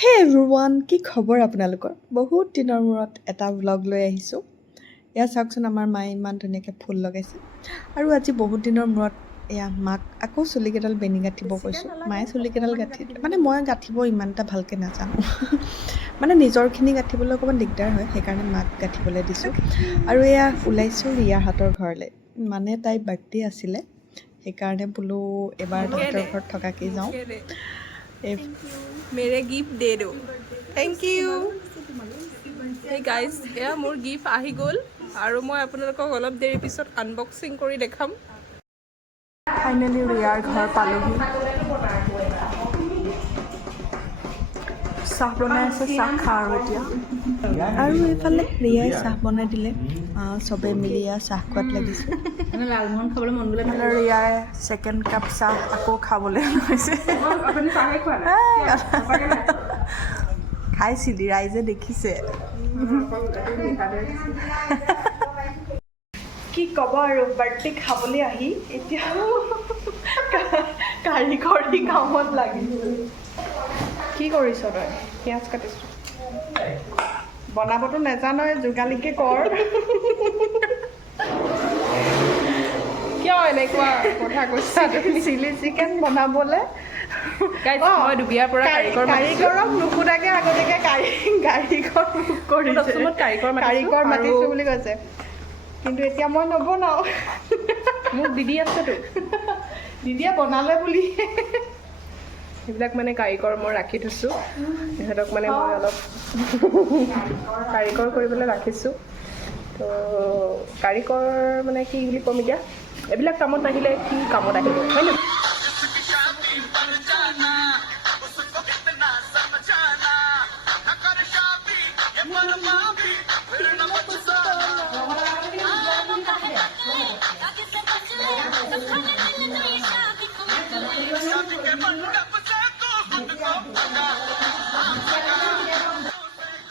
হে এভৰিৱান, কি খবৰ আপোনালোকৰ? বহুত দিনৰ মূৰত এটা ব্লগ লৈ আহিছোঁ। এয়া চাওকচোন, আমাৰ মায়ে ইমান ধুনীয়াকৈ ফুল লগাইছে। আৰু আজি বহুত দিনৰ মূৰত এয়া মাক আকৌ চুলিকেইডাল বেনি গাঁঠিব কৈছোঁ। মায়ে চুলিকেইডাল গাঁঠি মানে মই গাঁঠিব ইমান এটা ভালকৈ নাজানো। মানে নিজৰখিনি গাঁঠিবলৈ অকণমান দিগদাৰ হয়, সেইকাৰণে মাক গাঁঠিবলৈ দিছোঁ। আৰু এয়া ওলাইছোঁ ৰিয়াহঁতৰ ঘৰলৈ, মানে তাইৰ বাৰ্থডে আছিলে, সেইকাৰণে বোলো এবাৰ তাহাঁতৰ ঘৰত থকাকৈ যাওঁ। मेरे गिफ्ट दे दो थैंक यू हे गाइस এয়া মোৰ গিফ্ট আহি গ'ল আৰু মই আপোনালোকক অলপ দেৰি পিছত আনবক্সিং কৰি দেখাম। ফাইনেলি ৰিয়াৰ ঘৰ পালোহি। চাহ বনাই আছে, চাহ খাওঁ আৰু এতিয়া। আৰু এইফালে ৰিয়াই চাহ বনাই দিলে, চবেই মিলি চাহ খোৱাত লাগিছে। লালমোহন খাবলৈ মন গ'লে ৰিয়াই ছেকেণ্ড কাপ চাহ আকৌ খাবলৈ লৈছে। খাইছিলি, ৰাইজে দেখিছে। কি ক'ব আৰু, বাৰ্থডে খাবলৈ আহি এতিয়া কাৰিকৰী কামত লাগিছে। কি কৰিছ তই? পিঁয়াজ কাটিছোঁ। বনাবতো নাজানই, যোগালীকে কৰ। কিয় এনেকুৱা কথা কৈছা তুমি? চিলি চিকেন বনাবলৈ মই দুবিয়াৰ পৰা কাৰিকৰক নুসুধাকৈ আগতীয়াকৈ কাৰিকৰ কৰিছে। কাৰিকৰ মাতিছোঁ বুলি কৈছে, কিন্তু এতিয়া মই নবনাওঁ। মোক দিদি আছেতো, দিদিয়ে বনালে বুলি। সেইবিলাক মানে কাৰিকৰ মই ৰাখি থৈছোঁ, সিহঁতক মানে মই অলপ কাৰিকৰ কৰিবলৈ ৰাখিছোঁ। তো কাৰিকৰ মানে কি বুলি ক'ম এতিয়া, এইবিলাক কামত নাহিলে কি কামত আহিব, হয় নহয়?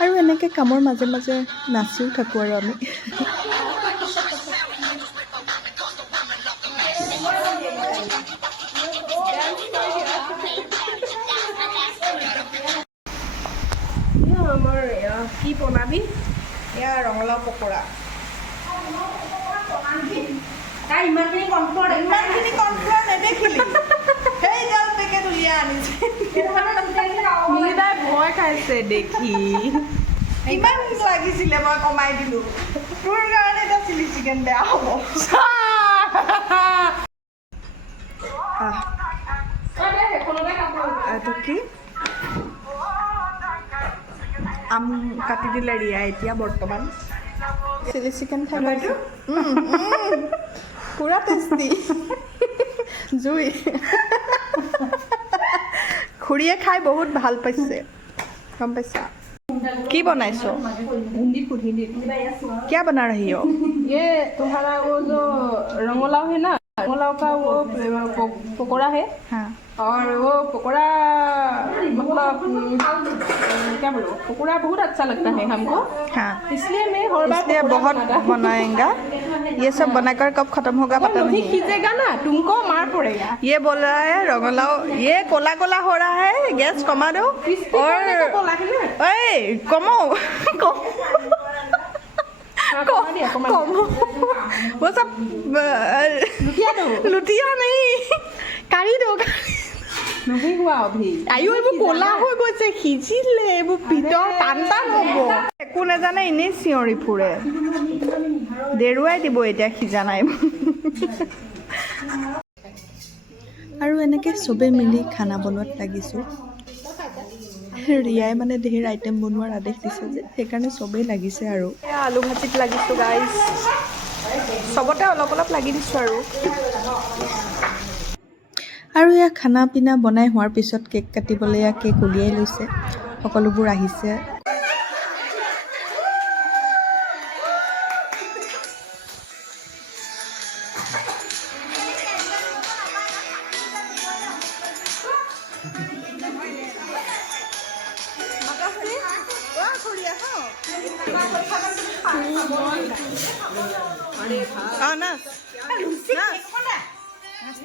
আৰু এনেকৈ কামৰ মাজে মাজে নাচিও থাকোঁ আৰু আমি। আমাৰ কি বনাবি? এয়া ৰঙালাও পকৰা। তাই ইমানখিনি কমফৰ্ট নেদেখিলি, সেইডাল পেকেট উলিয়াই আনিছে। মিলিদাই ভয় খাইছে দেখি। কিমান লাগিছিলে, মই কমাই দিলোঁ। তোৰ কাৰণে এতিয়া চিলি চিকেন বেয়া হ'ব। এইটো কি, আম কাটি দিলে ৰিয়া এতিয়া বৰ্তমান। চিলি চিকেন খাই পাইছোঁ, পুৰা টেষ্টি। জুই খুৰীয়ে খাই বহুত ভাল পাইছে, গম পাইছা? কি বনাইছ? क्या बना रही हो? ये तुम्हारा वो जो रंगोलाव है ना, रंगोलाव का वो पकौड़ा है। हाँ, और वो पकौड़ा मतलब क्या बोलो, पकौड़ा बहुत अच्छा लगता है हमको, हाँ, इसलिए मैं हर बार इसलिए बहुत बनाएगा। ये सब बनाकर कब खत्म होगा पता नहीं नहीं। खींचेगा ना तुमको मार पड़ेगा। ये बोल रहा है रंगलाओ ये कोला कोला हो रहा है, गैस कमा दो। और बोला है ना, ओए कमो कमो, वो सब लुटिया नहीं, কাঢ়ি দো। नहीं हुआ अभी। আইও এইবোৰ কোলা হৈ গৈছে, সিজিলে এইবোৰ ভিতৰ টান টান হ'ব। একো নাজানে, এনেই চিঞৰি ফুৰে, দেৰুৱাই দিব এতিয়া সিজা নাই। আৰু এনেকৈ চবেই মিলি খানা বনোৱাত লাগিছোঁ। ৰিয়াই মানে ধেৰ আইটেম বনোৱাৰ আদেশ দিছে যে, সেইকাৰণে চবেই লাগিছে। আৰু আলু ভাজিত লাগিছোঁ গাইজ, চবতে অলপ অলপ লাগি দিছোঁ আৰু এয়া খানা পিনা বনাই হোৱাৰ পিছত কেক কাটিবলৈ এয়া কেক উলিয়াই লৈছে, সকলোবোৰ আহিছে।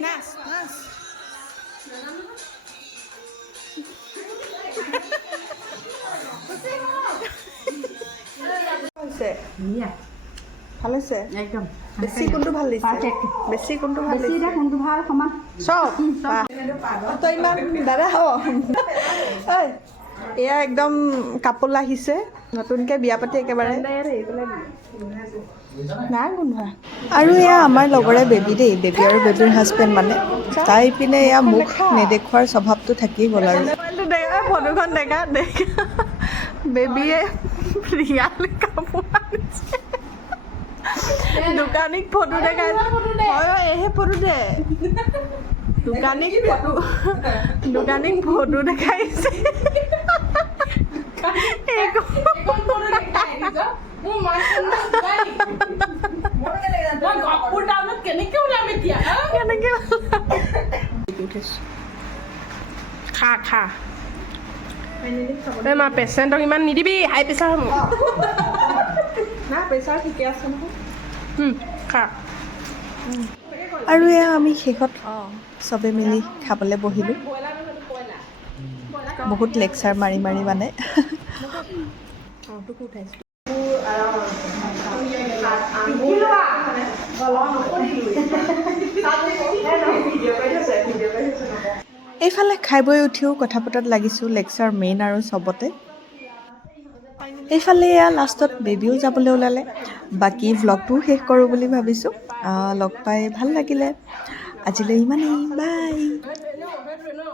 নাচ ধুনীয়া ভাল হৈছে একদম বেছি কোনটো ভাল লাগিছে Perfect. বেছি কোনটো ভাল বেছি লাগিছে এতিয়া কোনটো ভাল সমান চব তই ইমান দাদা হ ঐ এয়া একদম কাপোৰ আহিছে নতুনকৈ বিয়া পাতি একেবাৰে নাই গোন্ধোৱা আৰু এয়া আমাৰ লগৰে বেবী দেই বেবী আৰু বেবীৰ হাজবেণ্ড মানে তাই পিনে এয়া মুখ নেদেখুৱাৰ স্বভাৱটো থাকি গ'ল আৰু ফটোখন দেখা বেবীয়ে ৰিয়াল কাপোৰ আনিছে দোকানীক ফটো দেখাই হয় এইহে ফটো দে দোকানীক ফটো দেখাইছে খা খা এই মা পেচেণ্টক ইমান নিদিবি হাই প্ৰেছাৰ হ'ব না প্ৰেছাৰ ঠিকে আছে নহয় খা আৰু এয়া আমি শেষত চবে মিলি খাবলৈ বহিলোঁ বহুত লেকচাৰ মাৰি মাৰি মানে এইফালে খাই বৈ উঠিও কথা পতাত লাগিছোঁ লেকচাৰ মেইন আৰু চবতে এইফালে এয়া লাষ্টত বেবীও যাবলৈ ওলালে বাকী ভ্লগটোও শেষ কৰোঁ বুলি ভাবিছোঁ লগ পাই ভাল লাগিলে আজিলৈ ইমানেই বাই